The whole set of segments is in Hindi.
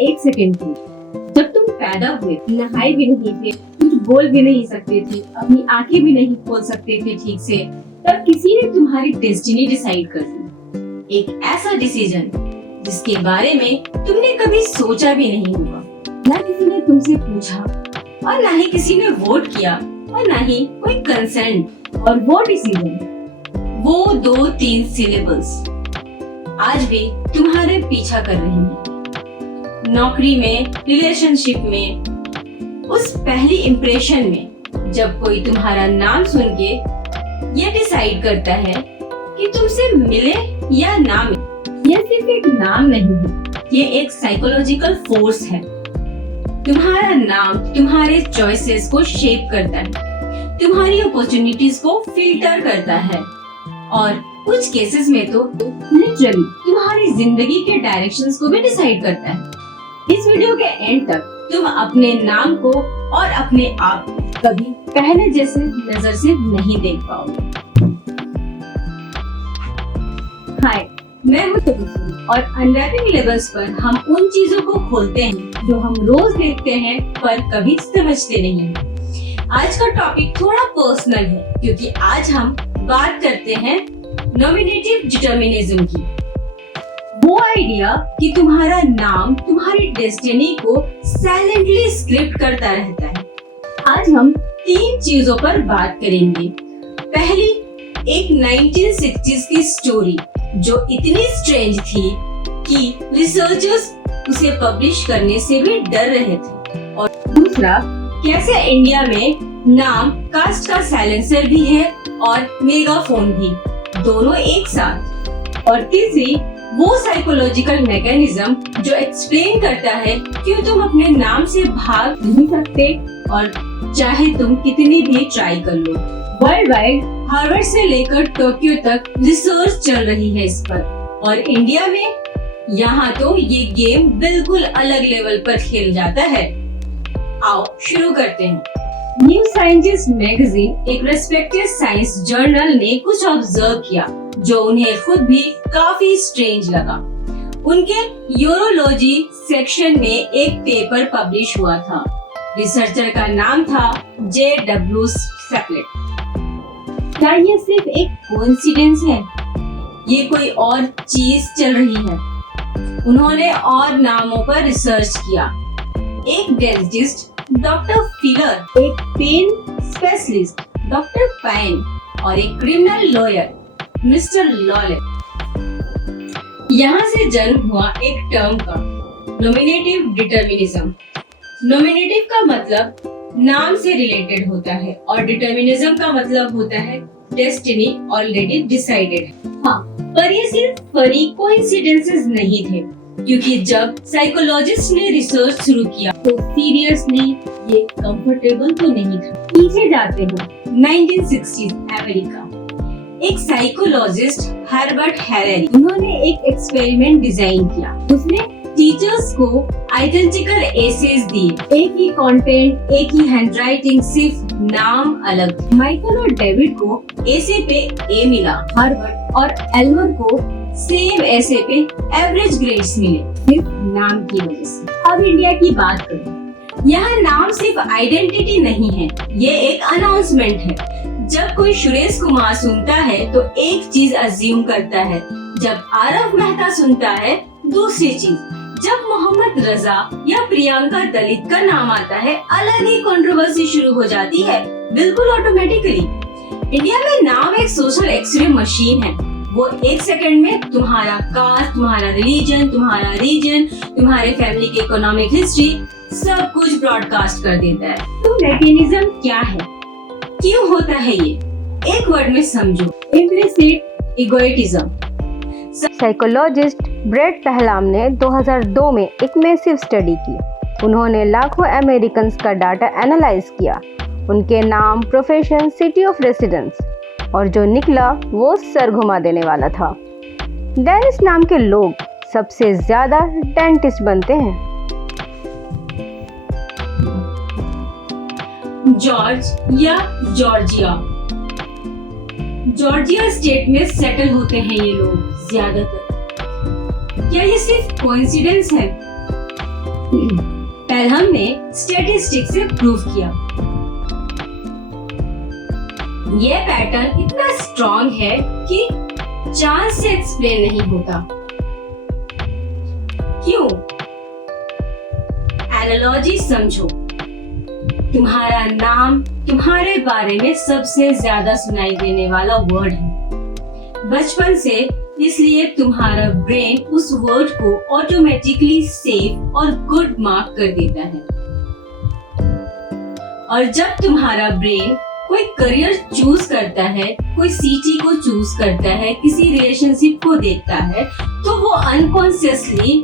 एक सेकंड थी जब तुम पैदा हुए, नहाए भी नहीं थे, कुछ बोल भी नहीं सकते थे, अपनी आंखें भी नहीं खोल सकते थे ठीक से, तब किसी ने तुम्हारी डेस्टिनी डिसाइड कर दी। एक ऐसा डिसीजन जिसके बारे में तुमने कभी सोचा भी नहीं होगा। ना किसी ने तुमसे पूछा और ना ही किसी ने वोट किया और ना ही कोई कंसेंट। और वो डिसीजन, वो 2-3 सिलेबल्स आज भी तुम्हारे पीछा कर रही हैं। नौकरी में, रिलेशनशिप में, उस पहली इम्प्रेशन में जब कोई तुम्हारा नाम सुन के ये डिसाइड करता है कि तुमसे मिले या ना मिले। यह सिर्फ एक नाम नहीं है, ये एक साइकोलॉजिकल फोर्स है। तुम्हारा नाम तुम्हारे चॉइसेस को शेप करता है, तुम्हारी अपॉर्चुनिटीज को फिल्टर करता है और कुछ केसेस में तो लिटरली तुम्हारी जिंदगी के डायरेक्शंस को भी डिसाइड करता है। इस वीडियो के एंड तक तुम अपने नाम को और अपने आप को कभी पहले जैसे नजर से नहीं देख पाओगे। हाय, मैं हूँ तबस्सुम और अनरैपिंग लेवल्स पर हम उन चीजों को खोलते हैं जो हम रोज देखते हैं पर कभी समझते नहीं हैं। आज का टॉपिक थोड़ा पर्सनल है क्योंकि आज हम बात करते हैं नॉमिनेटिव डिटर्मिनिज्म की। वो आइडिया कि तुम्हारा नाम तुम्हारी डेस्टिनी को साइलेंटली स्क्रिप्ट करता रहता है। आज हम 3 चीजों पर बात करेंगे। पहली, एक 1960s की स्टोरी जो इतनी स्ट्रेंज थी कि रिसर्चर्स उसे पब्लिश करने से भी डर रहे थे। और दूसरा, कैसे इंडिया में नाम कास्ट का साइलेंसर भी है और मेगाफोन भी, दोनों एक साथ। और तीसरी, वो साइकोलॉजिकल मैकेनिज्म जो एक्सप्लेन करता है क्यों तुम अपने नाम से भाग नहीं सकते और चाहे तुम कितनी भी ट्राई कर लो। वर्ल्ड वाइड हार्वर्ड से लेकर टोक्यो तक रिसर्च चल रही है इस पर, और इंडिया में यहाँ तो ये गेम बिल्कुल अलग लेवल पर खेल जाता है। आओ शुरू करते हैं। न्यू साइंटिस्ट मैगजीन, एक रेस्पेक्टेड साइंस जर्नल ने कुछ ऑब्जर्व किया जो उन्हें खुद भी काफी स्ट्रेंज लगा। उनके यूरोलॉजी सेक्शन में एक पेपर पब्लिश हुआ था। रिसर्चर का नाम था J.W. सेपलेट। क्या ये सिर्फ एक कोइंसिडेंस है? ये कोई और चीज चल रही है? उन्होंने और नामों पर रिसर्च किया। एक डेंटिस्ट डॉक्टर फिलर, एक पेन स्पेशलिस्ट डॉक्टर पैन और एक क्रिमिनल लॉयर मिस्टर लॉलेट। यहाँ से जन्म हुआ एक टर्म का, नॉमिनेटिव डिटर्मिनिज्म। नॉमिनेटिव का मतलब नाम से रिलेटेड होता है और डिटर्मिनिज्म का मतलब होता है डेस्टिनी ऑलरेडी डिसाइडेड। हाँ, पर ये सिर्फ फनी कोइंसिडेंसेस नहीं थे, क्योंकि जब साइकोलॉजिस्ट ने रिसर्च शुरू किया तो सीरियसली ये कंफर्टेबल तो नहीं था। पीछे जाते हैं 1960s अमेरिका। एक साइकोलॉजिस्ट हर्बर्ट हैरेरी, उन्होंने एक एक्सपेरिमेंट डिजाइन किया। उसने टीचर्स को आइडेंटिकल एसेज दिए, एक ही कंटेंट, एक ही हैंडराइटिंग, सिर्फ नाम अलग। माइकल और डेविड को एसे पे ए मिला, हर्बर्ट और एल्मर को सेम ऐसे पे एवरेज ग्रेड्स मिले, सिर्फ नाम की वजह से। अब इंडिया की बात करें, यहाँ नाम सिर्फ आइडेंटिटी नहीं है, ये एक अनाउंसमेंट है। जब कोई सुरेश कुमार सुनता है तो एक चीज अज्यूम करता है, जब आरव मेहता सुनता है दूसरी चीज, जब मोहम्मद रजा या प्रियंका दलित का नाम आता है अलग ही कंट्रोवर्सी शुरू हो जाती है, बिल्कुल ऑटोमेटिकली। इंडिया में नाम एक सोशल एक्सरे मशीन है। वो एक सेकंड में तुम्हारा कास्ट, तुम्हारा रिलीजन, तुम्हारा रीजन, तुम्हारे फैमिली की इकोनॉमिक हिस्ट्री सब कुछ ब्रॉडकास्ट कर देता है। तो मैकेनिज्म क्या है, क्यों होता है ये? एक वर्ड में समझो, इम्प्लिसिट इगोइटिज्म। साइकोलॉजिस्ट ब्रेट पहलाम ने 2002 में एक मैसिव स्टडी की। उन्होंने लाखों अमेरिकन्स का डाटा एनालाइज किया, उनके नाम, प्रोफेशन, सिटी ऑफ रेसिडेंस, और जो निकला वो सर घुमा देने वाला था। डेनिस नाम के लोग सबसे ज्यादा डेंटिस्ट बनते हैं। जॉर्ज या जॉर्जिया, जॉर्जिया स्टेट में सेटल होते हैं ये लोग ज्यादातर। क्या ये सिर्फ कोइंसिडेंस है? पेलहम ने स्टैटिस्टिक्स से प्रूव किया। ये पैटर्न इतना स्ट्रॉन्ग है कि चांस से एक्सप्लेन नहीं होता। क्यों? एनालॉजी समझो। तुम्हारा नाम तुम्हारे बारे में सबसे ज्यादा सुनाई देने वाला वर्ड है बचपन से, इसलिए तुम्हारा ब्रेन उस वर्ड को ऑटोमेटिकली सेफ और गुड मार्क कर देता है। और जब तुम्हारा ब्रेन कोई करियर चूज करता है, कोई सिटी को चूज करता है, किसी रिलेशनशिप को देखता है, तो वो अनकॉन्शियसली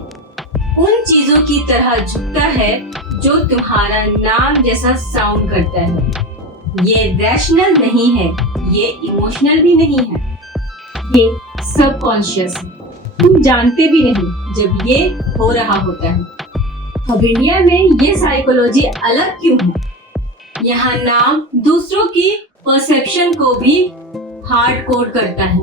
उन चीजों की तरह झुकता है जो तुम्हारा नाम जैसा साउंड करता है। ये रैशनल नहीं है, ये इमोशनल भी नहीं है, ये सबकॉन्शियस है। तुम जानते भी नहीं जब ये हो रहा होता है। अब इंडिया में ये साइकोलॉजी अलग क्यों है? यहाँ नाम दूसरों की परसेप्शन को भी हार्ड कोड करता है।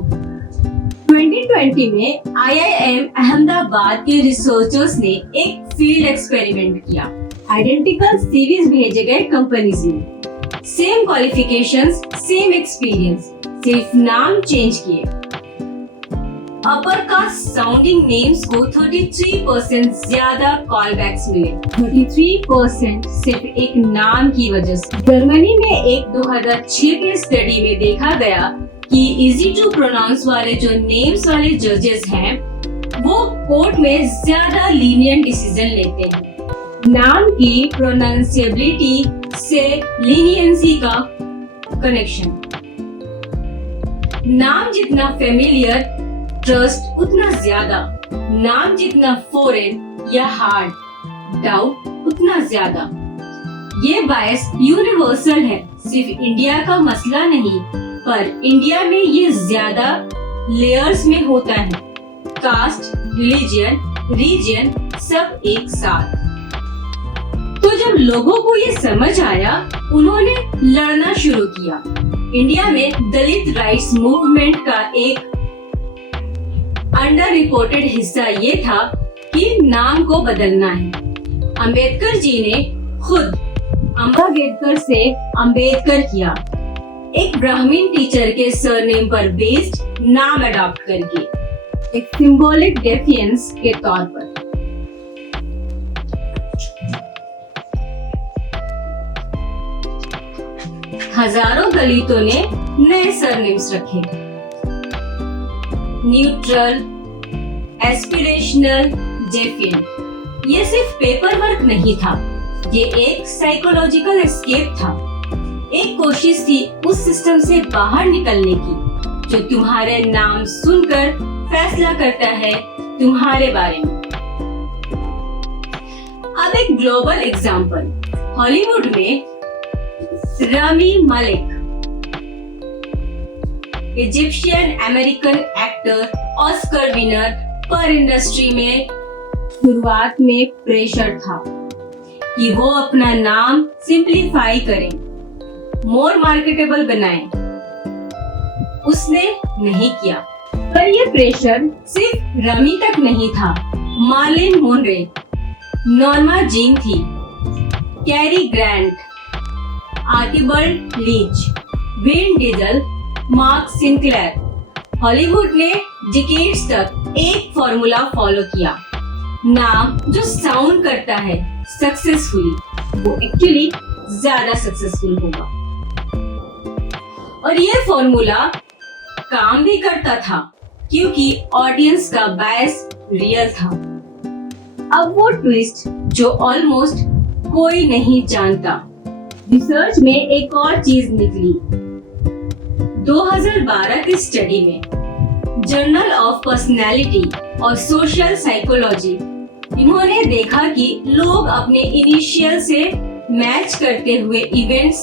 2020 में IIM अहमदाबाद के रिसर्चर्स ने एक फील्ड एक्सपेरिमेंट किया। आइडेंटिकल सीरीज भेजे गए कंपनीज में, सेम क्वालिफिकेशंस, सेम एक्सपीरियंस, सिर्फ नाम चेंज किए। अपर कास्ट साउंडिंग नेम्स को 33% ज्यादा कॉलबैक्स मिले। 33% सिर्फ एक नाम की वजह से। जर्मनी में एक 2006 के स्टडी में देखा गया कि इजी टू प्रोनाउंस वाले जो नेम्स वाले जजेस हैं, वो कोर्ट में ज्यादा लीनियंट डिसीजन लेते हैं। नाम की प्रोनाउंसिएबिलिटी से लीनियंसी का कनेक्शन। नाम जितना फेमिलियर, ट्रस्ट उतना ज्यादा। नाम जितना फॉरेन या हार्ड, डाउट उतना ज्यादा। ये बायस यूनिवर्सल है, सिर्फ इंडिया का मसला नहीं, पर इंडिया में ये ज्यादा लेयर्स में होता है। कास्ट, रिलीजन, रीजन सब एक साथ। तो जब लोगों को ये समझ आया, उन्होंने लड़ना शुरू किया। इंडिया में दलित राइट्स मूवमेंट का एक अंडर रिपोर्टेड हिस्सा ये था कि नाम को बदलना है। अंबेडकर जी ने खुद अम्बेडकर से अंबेडकर किया, एक ब्राह्मण टीचर के सरनेम पर बेस्ड नाम अडॉप्ट करके, एक सिंबॉलिक डेफिएंस के तौर पर। हजारों दलितों ने नए सरनेम्स रखे, न्यूट्रल, एस्पिरेशनल, डेफिएंट। ये सिर्फ पेपर वर्क नहीं था, ये एक साइकोलॉजिकल एस्केप था। एक कोशिश थी उस सिस्टम से बाहर निकलने की जो तुम्हारे नाम सुनकर फैसला करता है तुम्हारे बारे में। अब एक ग्लोबल एग्जांपल, हॉलीवुड में रामी मालिक, Egyptian American actor, Oscar winner, पर इंडस्ट्री में शुरुआत में प्रेशर था कि वो अपना नाम सिंप्लीफाई करें, मोर मार्केटेबल बनाएं। उसने नहीं किया। पर ये प्रेशर सिर्फ रमी तक नहीं था। मार्लिन मोनरे, नॉर्मा जीन थी, Cary Grant, Archibald Leach, Vin Diesel, Mark Sinclair. Hollywood ने डिकेड्स तक एक फॉर्मूला फॉलो किया। नाम जो साउंड करता है सक्सेसफुली, वो एक्चुअली ज्यादा सक्सेसफुल होगा। और ये फॉर्मूला काम भी करता था क्योंकि ऑडियंस का बायस रियल था। अब वो ट्विस्ट जो ऑलमोस्ट कोई नहीं जानता। रिसर्च में एक और चीज निकली। 2012 की स्टडी में जर्नल ऑफ पर्सनैलिटी और सोशल साइकोलॉजी, इन्होंने देखा कि लोग अपने इनिशियल से मैच करते हुए इवेंट्स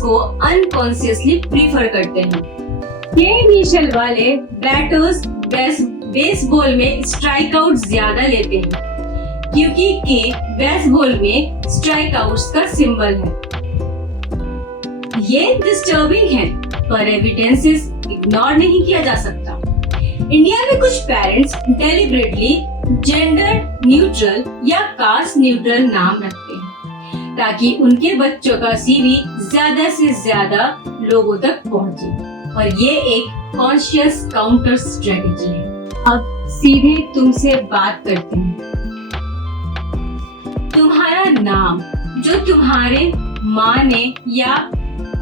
को अनकॉन्शियसली प्रीफर करते हैं। ये इनिशियल वाले बैटर्स बेसबॉल में स्ट्राइक आउट ज्यादा लेते हैं क्योंकि के बेसबॉल में स्ट्राइक आउट्स का सिंबल है। ये डिस्टर्बिंग है पर एविडेंसेस इग्नोर नहीं किया जा सकता। इंडिया में कुछ पेरेंट्स डेलिबरेटली जेंडर न्यूट्रल या कास्ट न्यूट्रल नाम रखते हैं ताकि उनके बच्चों का सीवी ज्यादा से ज्यादा लोगों तक पहुंचे, और ये एक कॉन्शियस काउंटर स्ट्रेटेजी है। अब सीधे तुमसे बात करते हैं। तुम्हारा नाम जो तुम्हारे माँ ने या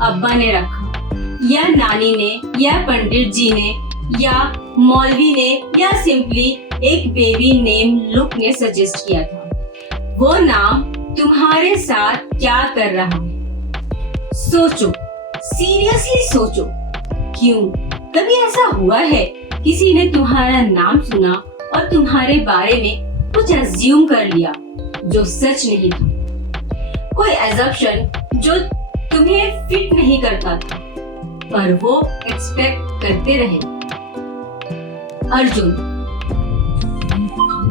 अब्बा ने रखा, या नानी ने, या पंडित जी ने, या मौलवी ने, या सिंपली एक बेबी नेम लुक ने सजेस्ट किया था, वो नाम तुम्हारे साथ क्या कर रहा है? सोचो, सीरियसली सोचो। क्यों? कभी ऐसा हुआ है किसी ने तुम्हारा नाम सुना और तुम्हारे बारे में कुछ अज्यूम कर लिया जो सच नहीं था? कोई एजम्पशन जो तुम्हें फिट नहीं करता था, पर वो एक्सपेक्ट करते रहे।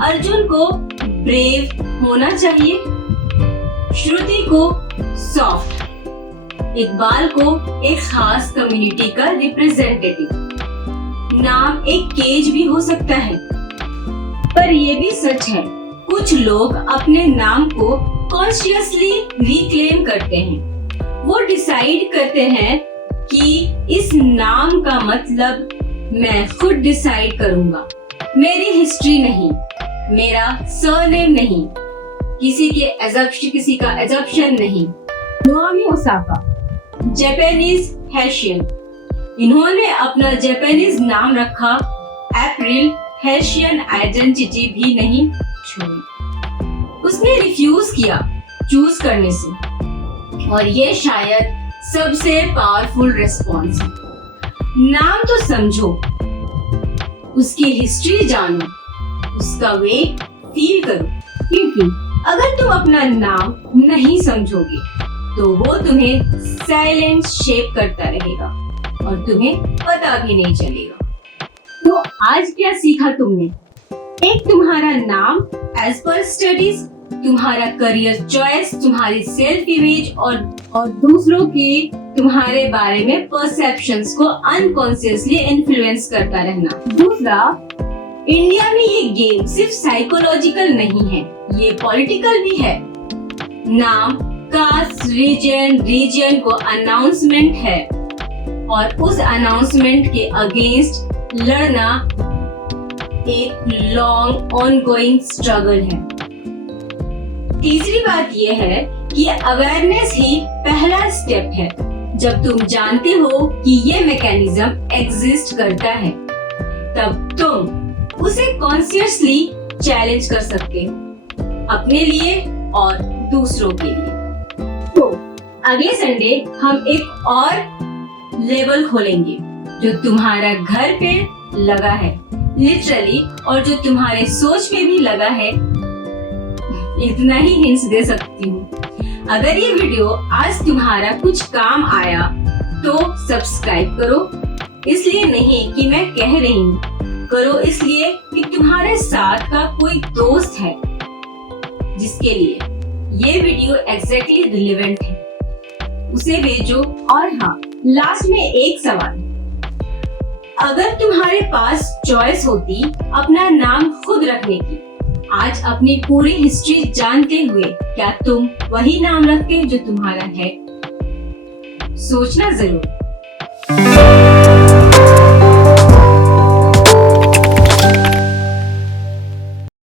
अर्जुन को ब्रेव होना चाहिए, श्रुति को सॉफ्ट, इकबाल को एक खास कम्युनिटी का रिप्रेजेंटेटिव। नाम एक केज भी हो सकता है, पर ये भी सच है कुछ लोग अपने नाम को कॉन्शियसली रिक्लेम करते हैं। वो डिसाइड करते हैं कि इस नाम का मतलब मैं खुद डिसाइड करूंगा, मेरी हिस्ट्री नहीं, मेरा सरनेम नहीं, किसी का एजम्पशन नहीं। नाओमी ओसाका, जापानीज हेशियन, इन्होंने अपना जापानीज नाम रखा, अप्रैल हेशियन आइडेंटिटी भी नहीं छोड़ी। उसने रिफ्यूज किया चूज करने से, और ये शायद सबसे पावरफुल रिस्पॉन्स है। नाम तो समझो, उसकी हिस्ट्री जानो, उसका वेट फील करो, क्योंकि अगर तुम अपना नाम नहीं समझोगे तो वो तुम्हें साइलेंट शेप करता रहेगा और तुम्हें पता भी नहीं चलेगा। तो आज क्या सीखा तुमने? एक, तुम्हारा नाम एज पर स्टडीज, तुम्हारा करियर चॉइस, तुम्हारी सेल्फ इमेज और दूसरों की तुम्हारे बारे में परसेप्शंस को अनकॉन्शियसली इन्फ्लुएंस करता रहना। दूसरा, इंडिया में ये गेम सिर्फ साइकोलॉजिकल नहीं है, ये पॉलिटिकल भी है। नाम कास्ट, रीजन को अनाउंसमेंट है, और उस अनाउंसमेंट के अगेंस्ट लड़ना एक लॉन्ग ऑनगोइंग स्ट्रगल है। तीसरी बात यह है कि अवेयरनेस ही पहला स्टेप है। जब तुम जानते हो कि ये मैकेनिज्म एग्जिस्ट करता है, तब तुम उसे कॉन्शियसली चैलेंज कर सकते हो, अपने लिए और दूसरों के लिए। तो अगले संडे हम एक और लेवल खोलेंगे जो तुम्हारा घर पे लगा है लिटरली, और जो तुम्हारे सोच पे भी लगा है। इतना ही हिंट्स दे सकती हूँ। अगर ये वीडियो आज तुम्हारा कुछ काम आया तो सब्सक्राइब करो, इसलिए नहीं कि मैं कह रही हूँ, करो इसलिए कि तुम्हारे साथ का कोई दोस्त है जिसके लिए ये वीडियो एग्जैक्टली रिलेवेंट है, उसे भेजो। और हाँ, लास्ट में एक सवाल, अगर तुम्हारे पास चॉइस होती अपना नाम खुद रखने की, आज अपनी पूरी हिस्ट्री जानते हुए क्या तुम वही नाम रखते जो तुम्हारा है? सोचना जरूर।